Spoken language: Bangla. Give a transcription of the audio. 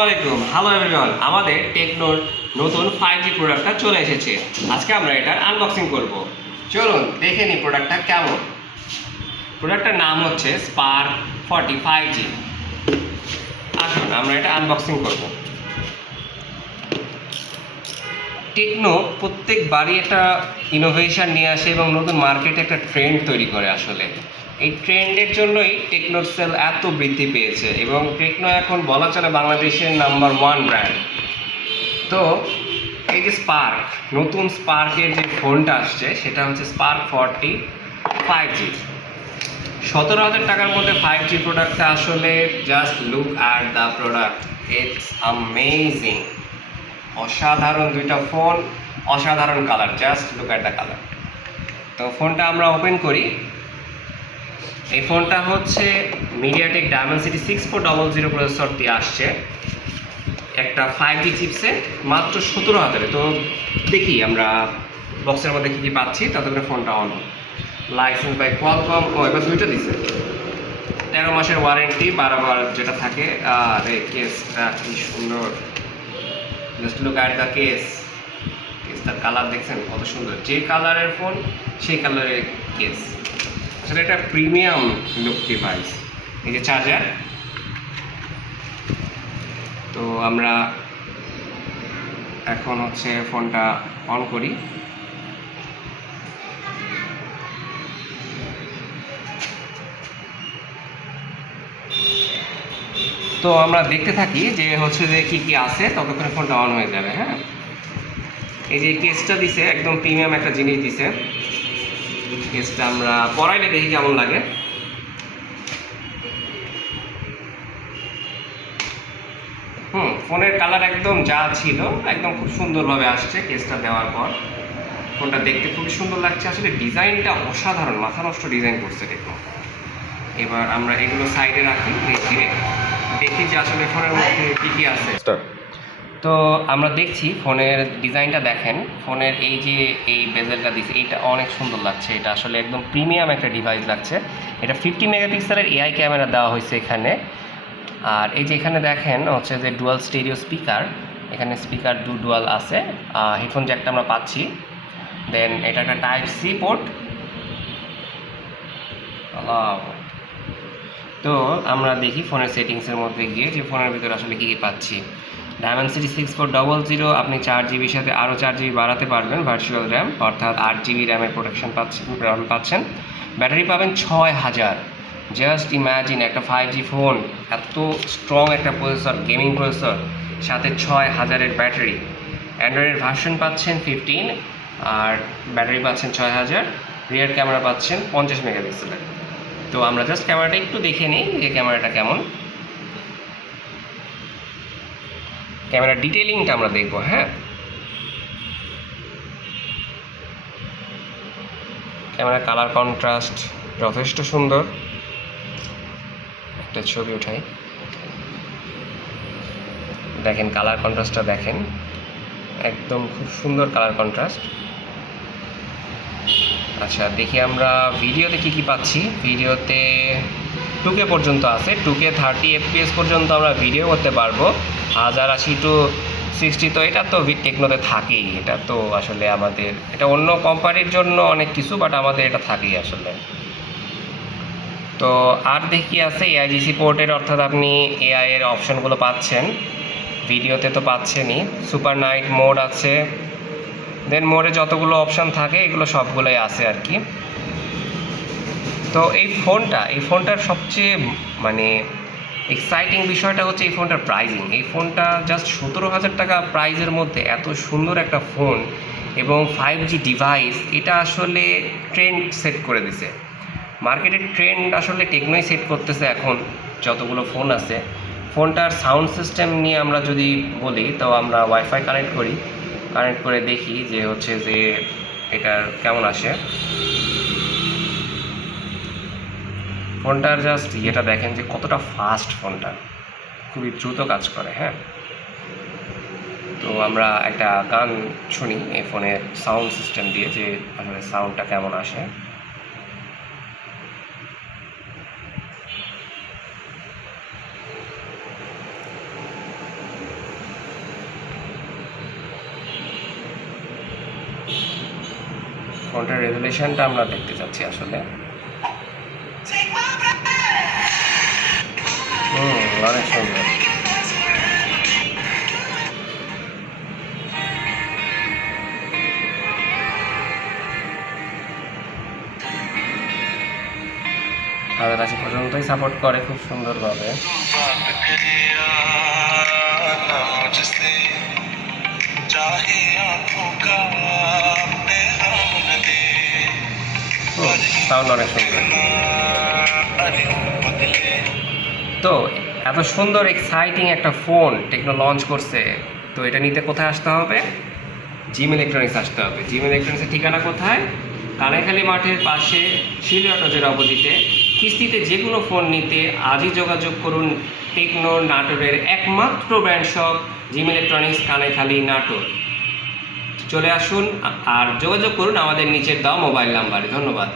আসসালামু আলাইকুম, হ্যালো এভরিওয়ান। আমাদের টেকনোর নতুন 5G প্রোডাক্টটা চলে এসেছে। আজকে আমরা এটার আনবক্সিং করব। চলুন দেখে নিই প্রোডাক্টটা কেমন। প্রোডাক্টটার নাম হচ্ছে স্পার্ক 40 5G। আসুন আমরা এটা আনবক্সিং করব। টেকনো প্রত্যেকবারই একটা ইনোভেশন নিয়ে আসে এবং নতুন মার্কেটে একটা ট্রেন্ড তৈরি করে। আসলে এই ট্রেন্ডের জন্যই টেকনোর সেল এত বৃদ্ধি পেয়েছে এবং টেকনো এখন বলা চলে বাংলাদেশের নাম্বার 1 ব্র্যান্ড। তো এই যে স্পার্ক, নতুন স্পার্কের যে ফোনটা আসছে সেটা হচ্ছে স্পার্ক 40 5G। 17,000 টাকার মধ্যে 5G প্রোডাক্টটা আসলে just look at the product, it's amazing. অসাধারণ দুইটা ফোন, অসাধারণ colour, just look at the colour. তো ফোনটা আমরা ওপেন করি। এই ফোনটা হচ্ছে মিডিয়াটেক ডায়মেনসিটি 6400 প্রসেসর দিয়ে আসছে, একটা 5G চিপসেট, মাত্র 17,000। তো দেখি আমরা বক্সের মধ্যে কী কী পাচ্ছি। ততক্ষণে ফোনটা অন। লাইসেন্স বাই কোয়ালকম, এবার দুইটা দিচ্ছে। 13 মাসের ওয়ারেন্টি, 12 যেটা থাকে। আর এই কেসটা কি সুন্দর, just look at the case. কেসটার কালার দেখছেন কত সুন্দর, যে কালারের ফোন সেই কালারের কেস। আসলে এটা প্রিমিয়াম লুক ডিভাইস। এই যে চার্জার। তো আমরা এখন হচ্ছে ফোনটা অন করি। তো আমরা দেখতে থাকি যে হচ্ছে যে কী কী আছে, ততক্ষণে ফোনটা অন হয়ে যাবে। হ্যাঁ, এই যে কেসটা দিছে, একদম প্রিমিয়াম একটা জিনিস দিছে। কেসটা আমরা পরাইলে দেখি কেমন লাগে। ফোনের কালার একদম যা ছিল একদম খুব সুন্দরভাবে আসছে কেসটা দেওয়ার পর। ফোনটা দেখতে খুবই সুন্দর লাগছে। আসলে ডিজাইনটা অসাধারণ, মাথা নষ্ট ডিজাইন করছে টেকনো। এবার আমরা এগুলো সাইডে রাখি, দেখি যে আসলে ফোনের মধ্যে কী কী আছে। তো আমরা দেখছি ফোনের ডিজাইনটা দেখেন। ফোনের এই যে এই বেজেলটা দিচ্ছে, এইটা অনেক সুন্দর লাগছে। এটা আসলে একদম প্রিমিয়াম একটা ডিভাইস লাগছে। এটা 50 মেগাপিক্সেলের এআই ক্যামেরা দেওয়া হয়েছে এখানে। আর এই যে এখানে দেখেন হচ্ছে যে ডুয়াল স্টেরিও স্পিকার, এখানে স্পিকার ডুয়াল আছে। হেডফোন জ্যাকটা আমরা পাচ্ছি। দেন এটা একটা টাইপ সি পোর্ট। তো আমরা দেখি ফোনের সেটিংসের মধ্যে গিয়ে যে ফোনের ভিতরে আসলে কী কী পাচ্ছি। ডায়মেনসিটি 6400, আপনি 4GB সাথে আরও 4GB বাড়াতে পারবেন ভার্চুয়াল র্যাম, অর্থাৎ 8GB র্যামের প্রোটেকশন পাচ্ছেন। ব্যাটারি পাবেন 6000। জাস্ট ইম্যাজিন, একটা 5G ফোন, এত স্ট্রং একটা প্রসেসর, গেমিং প্রসেসর, সাথে 6000-এর ব্যাটারি। অ্যান্ড্রয়েডের ভার্সন পাচ্ছেন 15, আর ব্যাটারি পাচ্ছেন 6000। রিয়ার ক্যামেরা পাচ্ছেন 50 মেগাপিক্সেলের। তো আমরা জাস্ট ক্যামেরাটা একটু দেখে নিই যে ক্যামেরাটা কেমন। ক্যামেরার ডিটেইলিংটা আমরা দেখব। হ্যাঁ, ক্যামেরার কালার কন্ট্রাস্ট যথেষ্ট সুন্দর। একটা ছবি উঠাই, দেখেন কালার কন্ট্রাস্টটা দেখেন, একদম খুব সুন্দর কালার কন্ট্রাস্ট। আচ্ছা, দেখি আমরা ভিডিওতে কী কী পাচ্ছি। ভিডিওতে 2K পর্যন্ত আছে, 2K 30 FPS পর্যন্ত আমরা ভিডিও করতে পারবো। 1080x60। তো এটা তো টেকনোতে থাকেই, এটা তো আসলে আমাদের, এটা অন্য কোম্পানির জন্য অনেক কিছু, বাট আমাদের এটা থাকেই আসলে। তো আর দেখি আছে AIGC পোর্টের, অর্থাৎ আপনি এআই এর অপশনগুলো পাচ্ছেন। ভিডিওতে তো পাচ্ছেনই। সুপার নাইট মোড আছে। দেন মোডে যতগুলো অপশান থাকে এগুলো সবগুলোই আছে আর কি। তো এই ফোনটার সবচেয়ে মানে এক্সাইটিং বিষয়টা হচ্ছে এই ফোনটার প্রাইজিং। এই ফোনটা জাস্ট 17,000 টাকা প্রাইজের মধ্যে এত সুন্দর একটা ফোন এবং 5G ডিভাইস, এটা আসলে ট্রেন্ড সেট করে দিছে। মার্কেটের ট্রেন্ড আসলে টেকনোই সেট করতেছে এখন যতগুলো ফোন আছে। ফোনটার সাউন্ড সিস্টেম নিয়ে আমরা যদি বলি, তো আমরা ওয়াইফাই কানেক্ট করে দেখি যে হচ্ছে যে এটার কেমন আসে। ফোনটার জাস্ট ইয়েটা দেখেন যে কতটা ফাস্ট, ফোনটা খুবই দ্রুত কাজ করে। হ্যাঁ, তো আমরা একটা গান শুনি এই ফোনের সাউন্ড সিস্টেম দিয়ে, যে আসলে সাউন্ডটা কেমন আসে। ফোনটার রেজুলেশনটা আমরা দেখতে চাচ্ছি আসলে। অনেক সুন্দর। হাজার 80 পর্যন্তই সাপোর্ট করে খুব সুন্দরভাবে। সাউন্ড অনেক সুন্দর। তো এত সুন্দর এক্সাইটিং একটা ফোন টেকনো লঞ্চ করছে, তো এটা নিতে কোথায় আসতে হবে? জিম ইলেকট্রনিক্স আসতে হবে। জিম ইলেকট্রনিক্সের ঠিকানা কোথায়? কানাইখালী মাঠের পাশে শিলুয়া টজের অপোজিটে। কিস্তিতে যে কোনো ফোন নিতে আজই যোগাযোগ করুন। টেকনো নাটোরের একমাত্র brand shop gym electronics, Kanaikhali, Natore. চলে আসুন আর যোগাযোগ করুন আমাদের নিচের দেওয়া মোবাইল নাম্বারে। ধন্যবাদ।